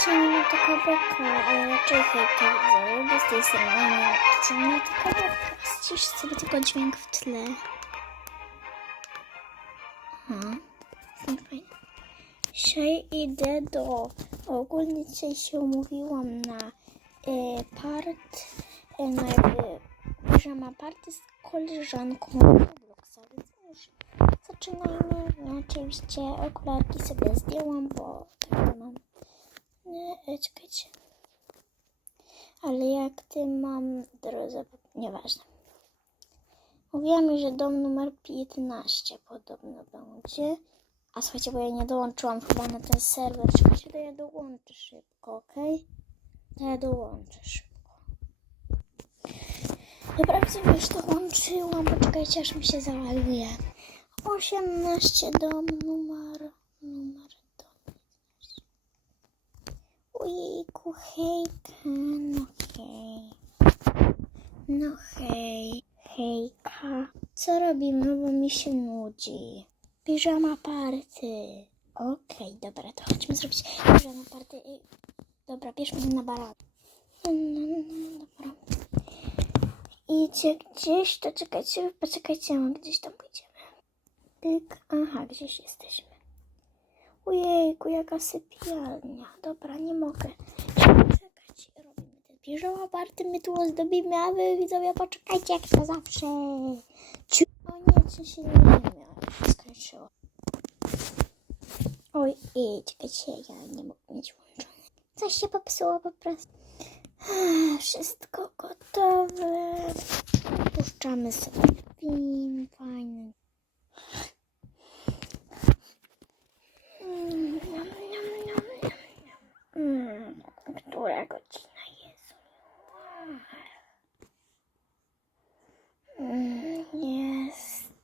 Ciemna taka beka, ale raczej hejter widzowie, bo z tej strony nie ciemna taka beka. Ścisz sobie tylko dźwięk w tle. Fajnie. Dzisiaj idę do... Ogólnie dzisiaj się umówiłam na e, part, e, na jakby piżama party z koleżanką Robloxa, więc już zaczynajmy. Oczywiście okularki sobie zdjęłam, bo tak mam. E, czekajcie. Ale jak ty mam drodze, nieważne. Mówiła mi, że dom numer 15 podobno będzie. A słuchajcie, bo ja nie dołączyłam chyba na ten serwer. Czekajcie, to ja dołączę szybko, ok? To ja dołączę szybko. Dobra, widzę, już dołączyłam. Poczekajcie, aż mi się załaduje. 18 dom numer dom. Ojejku, hejka, no hej. No hej, hejka. Co robimy, bo mi się nudzi. Piżama party. Okej, dobra, to chodźmy zrobić piżama party. Dobra, bierzmy na baran. No, no, no, dobra. Idzie gdzieś, to czekajcie, poczekajcie, my gdzieś tam pójdziemy. Pyk, aha, gdzieś jesteśmy. Ojejku, jaka sypialnia. Dobra, nie mogę. Czekać, robimy ten piżama party, my tu ozdobimy, a wy widzowie poczekajcie, jak to zawsze. Ciu. O nie, co się nie miało, skończyło. Oj, i czekajcie, ja nie mogę mieć włączone. Coś się popsuło po prostu. Wszystko gotowe. Puszczamy sobie film fajny. Mm, niam, niam, niam, niam, niam. Mm, Która godzina jest? Mm, Jest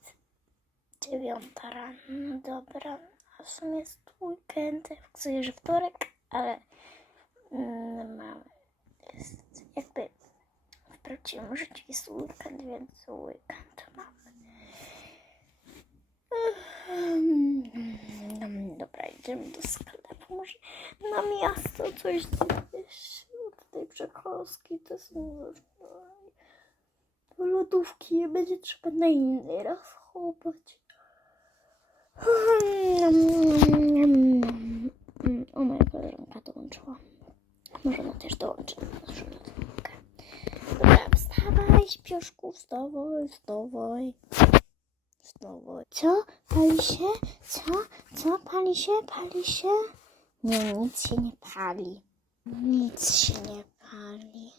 dziewiąta rano. No dobra, a w sumie jest weekend. W sensie, że wtorek, ale mm, mamy. Jest jakby w prawdziwym życiu jest weekend, więc weekend mamy. Mm, Dobra, idziemy do sklepu. Może na miasto coś wiesz, od tej przekąski to są lodówki będzie trzeba na inny raz chować. O, moja koleżanka dołączyła. Może ona też dołączy na naszą lodówkę. Dobra, wstawaj, śpioszku, wstawaj, wstawaj. Wstawaj. Co? Pali się? Co? Co? Pali się? Pali się? Nie, nic się nie pali. Nic się nie pali.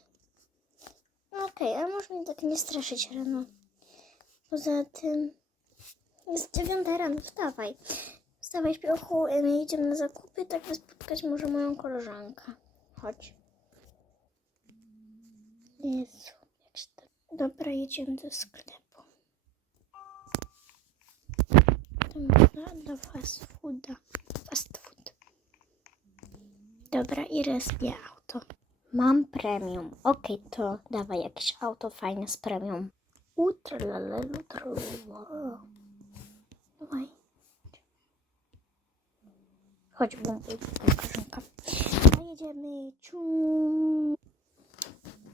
Okej, a może mnie tak nie straszyć rano. Poza tym jest dziewiąta rano, wstawaj. Wstawaj, śpiochu, my idziemy na zakupy, tak by spotkać może moją koleżankę. Chodź. Jezu, jak się to... Dobra, jedziemy do sklepu. Można do fast fooda. Fast food. Dobra, i rozbiję auto. Mam premium. Okej, to dawaj jakieś auto fajne z premium. Utralalelu. Dawaj. Chodź, bumbuj, koleżanka. A jedziemy. Ciu.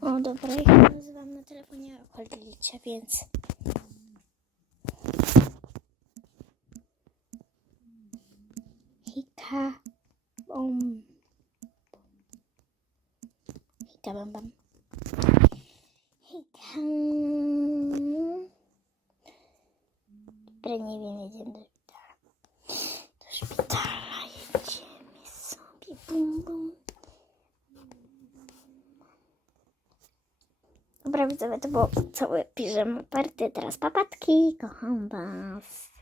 O, dobra, ja nazywam na telefonie okolicie, więc... Hika, bom. Hika, bam, bam. Hika. Dobra, nie wiem, jedziemy do szpitala. Do szpitala jedziemy sobie. Bum, bum. Dobra, widzowie, to było całe piżama party. Teraz papatki. Kocham was.